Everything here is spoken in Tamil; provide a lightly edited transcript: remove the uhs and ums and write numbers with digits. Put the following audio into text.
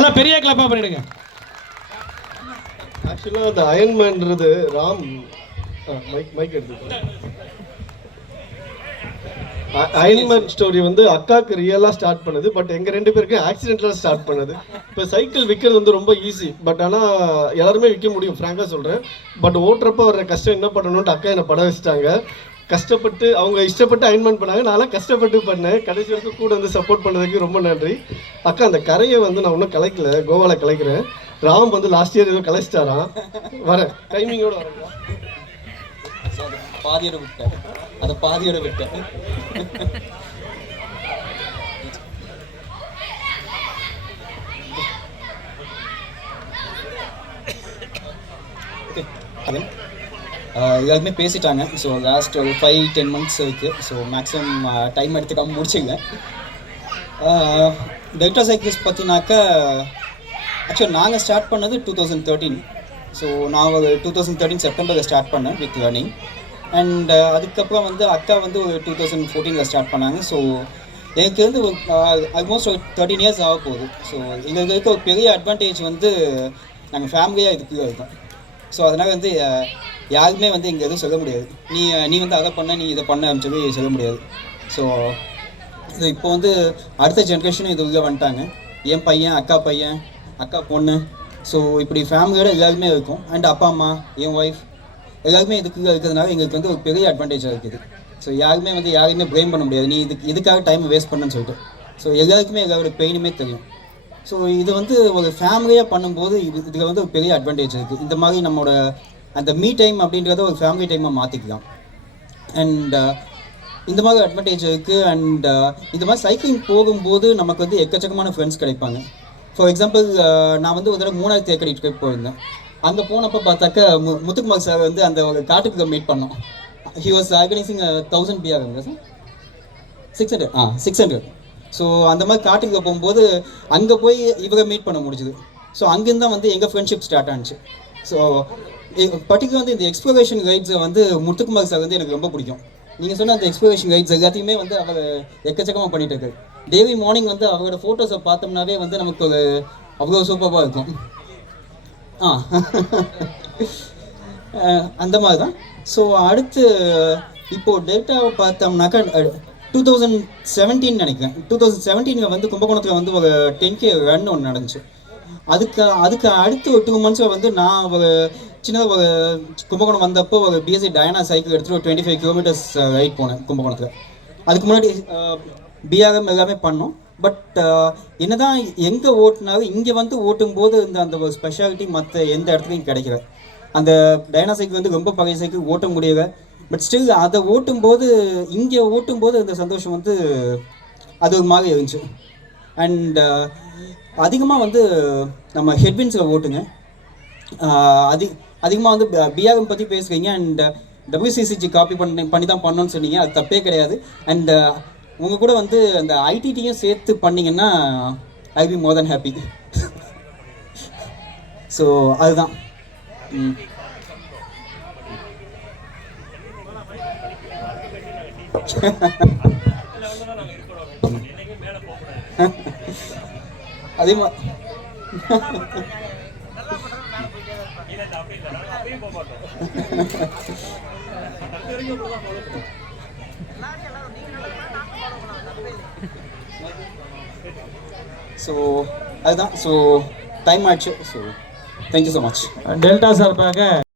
நல்லா பெரிய கிளப்பா பண்ணிடுங்க. ஆக்சுவலாக அந்த அயன்மேன்றது ராம் மைக் எடுத்து அயன்மேன் ஸ்டோரி வந்து அக்காவுக்கு ரியலாக ஸ்டார்ட் பண்ணுது. பட் எங்கள் 2 பேருக்கும் ஆக்சிடென்டலாக ஸ்டார்ட் பண்ணுது. இப்போ சைக்கிள் விற்கிறது வந்து ரொம்ப ஈஸி. பட் ஆனால் எல்லாருமே விற்க முடியும், ஃப்ராங்காக சொல்கிறேன். பட் ஓட்டுறப்ப வர்ற கஷ்டம் என்ன பண்ணணும்ட்டு அக்கா என்னை பட வச்சுட்டாங்க. கஷ்டப்பட்டு அவங்க இஷ்டப்பட்டு அயன்மேன் பண்ணாங்க, நான்லாம் கஷ்டப்பட்டு பண்ணேன். கடைசி வரைக்கும் கூட வந்து சப்போர்ட் பண்ணதுக்கு ரொம்ப நன்றி அக்கா. அந்த கரையை வந்து நான் இன்னும் கலைக்கல, கோவாவில் கலைக்கிறேன். ராம் வந்து லாஸ்ட் இயர் ஏதோ கலைச்சிட்டாராம். வரேன், டைமிங்கோடு வரேன். பாதியோட விட்டேன், அதை பாதியோட விட்டேன். எல்லாருமே பேசிட்டாங்க. ஸோ லாஸ்ட் ஒரு 5-10 months இருக்குது. ஸோ மேக்ஸிமம் டைம் எடுத்துக்காமல் முடிச்சுங்க. டெல்டா சைக்கிள்ஸ் பற்றினாக்கா ஆக்சுவலாக நாங்கள் ஸ்டார்ட் பண்ணது 2013. ஸோ நான் ஒரு 2013 செப்டம்பரில் ஸ்டார்ட் பண்ணேன் வித் லேர்னிங். அண்ட் அதுக்கப்புறம் வந்து அக்கா வந்து ஒரு 2014 ஸ்டார்ட் பண்ணாங்க. ஸோ எனக்கு வந்து ஆல்மோஸ்ட் ஒரு 13 years ஆக போகுது. ஸோ எங்களுக்கு இருக்க ஒரு பெரிய அட்வான்டேஜ் வந்து நாங்கள் ஃபேமிலியாக இதுக்குள்ளே இருக்கோம். ஸோ அதனால் வந்து யாருமே வந்து இங்கே எதுவும் சொல்ல முடியாது, நீ வந்து அதை பண்ண, நீ இதை பண்ண அப்படின்னு சொல்லி சொல்ல முடியாது. ஸோ இது இப்போ வந்து அடுத்த ஜென்ரேஷனும் இது உள்ளே வந்துட்டாங்க. என் பையன், அக்கா பையன், அக்கா பொண்ணு, ஸோ இப்படி ஃபேமிலியோட எல்லாருமே இருக்கும். அண்ட் அப்பா அம்மா, என் ஒய்ஃப் எல்லாருமே இதுக்குள்ளே இருக்கிறதுனால எங்களுக்கு வந்து ஒரு பெரிய அட்வான்டேஜாக இருக்குது. ஸோ யாருமே ப்ளேம் பண்ண முடியாது, நீ இதுக்காக டைமை வேஸ்ட் பண்ணுன்னு சொல்லிட்டு. ஸோ எல்லாருக்குமே எல்லாரோட பெயினுமே தெரியும். ஸோ இது வந்து ஒரு ஃபேமிலியாக பண்ணும்போது இதில் வந்து ஒரு பெரிய அட்வான்டேஜ் இருக்குது. இந்த மாதிரி நம்மளோட அந்த மீ டைம் அப்படின்றத ஒரு ஃபேமிலி டைமாக மாற்றிக்கலாம். அண்ட் இந்த மாதிரி அட்வான்டேஜ் இருக்குது. அண்ட் இந்த மாதிரி சைக்கிளிங் போகும்போது நமக்கு வந்து எக்கச்சக்கமான ஃப்ரெண்ட்ஸ் கிடைப்பாங்க. ஃபார் எக்ஸாம்பிள் நான் வந்து ஒரு தடவை 3வது தேக்கடி ட்ரிப் போயிருந்தேன். அங்கே போனப்போ பார்த்தாக்கா முத்துக்குமார் சார் வந்து அந்த ஒரு காட்டுக்கு மீட் பண்ணோம். He was organising 1000 PR sir 600. So அந்த மாதிரி காட்டுக்கு போகும்போது அங்கே போய் இவரை மீட் பண்ண முடிஞ்சுது. ஸோ அங்கேருந்து தான் வந்து எங்கள் ஃப்ரெண்ட்ஷிப் ஸ்டார்ட் ஆனிச்சு. ஸோ பர்டிகுலர் வந்து இந்த எக்ஸ்ப்ளோரேஷன் கைட்ஸை வந்து முத்துக்குமார் சார் வந்து எனக்கு ரொம்ப பிடிக்கும். நீங்கள் சொன்ன அந்த எக்ஸ்ப்ளோரேஷன் கைட்ஸ் எல்லாத்தையுமே வந்து அவர் எக்கச்சக்கமாக பண்ணிட்டு இருக்காரு. டெய்லி மார்னிங் வந்து அவரோட ஃபோட்டோஸை பார்த்தோம்னாவே வந்து நமக்கு ஒரு அவ்வளோ சூப்பராக இருக்கும். அந்த மாதிரி தான். ஸோ அடுத்து இப்போது டேட்டாவை பார்த்தோம்னாக்கா 2017 நினைக்கிறேன். 2017 வந்து கும்பகோணத்தில் வந்து ஒரு 10K ரன் ஒன்று நடந்துச்சு. அதுக்கு அடுத்து ஒரு 2 months வந்து நான் ஒரு சின்னதாக ஒரு கும்பகோணம் வந்தப்போ ஒரு பிஎஸ்சி டயனா சைக்கிள் எடுத்துகிட்டு ஒரு 25 kilometers ரைட் போனேன் கும்பகோணத்தில். அதுக்கு முன்னாடி பிஆர்எம் எல்லாமே பண்ணோம். பட் என்னதான் எங்கே ஓட்டினாலும் இங்கே வந்து ஓட்டும்போது அந்த ஒரு ஸ்பெஷாலிட்டி மற்ற எந்த இடத்துலையும் கிடைக்கல. அந்த டயனா சைக்கிள் வந்து ரொம்ப பழைய சைக்கிள், ஓட்ட முடியல. பட் ஸ்டில் அதை இங்கே ஓட்டும்போது அந்த சந்தோஷம் வந்து அது ஒரு மாதிரி இருந்துச்சு. அண்ட் அதிகமாக வந்து நம்ம ஹெட்வின்ஸில் ஓட்டுங்க. அதிகமாக வந்து பிஆர்எம் பற்றி பேசுகிறீங்க. அண்ட் WCCG காப்பி பண்ணி தான் பண்ணணும்னு சொன்னீங்க, அது தப்பே கிடையாது. அண்ட் உங்கள் கூட வந்து அந்த ஐடிடியும் சேர்த்து பண்ணிங்கன்னா I be more then happy. So அதுதான். அதே மாதிரி ஸோ அதுதான். ஸோ டைம் ஆயிடுச்சு. So thank you so much. Delta சார்பாக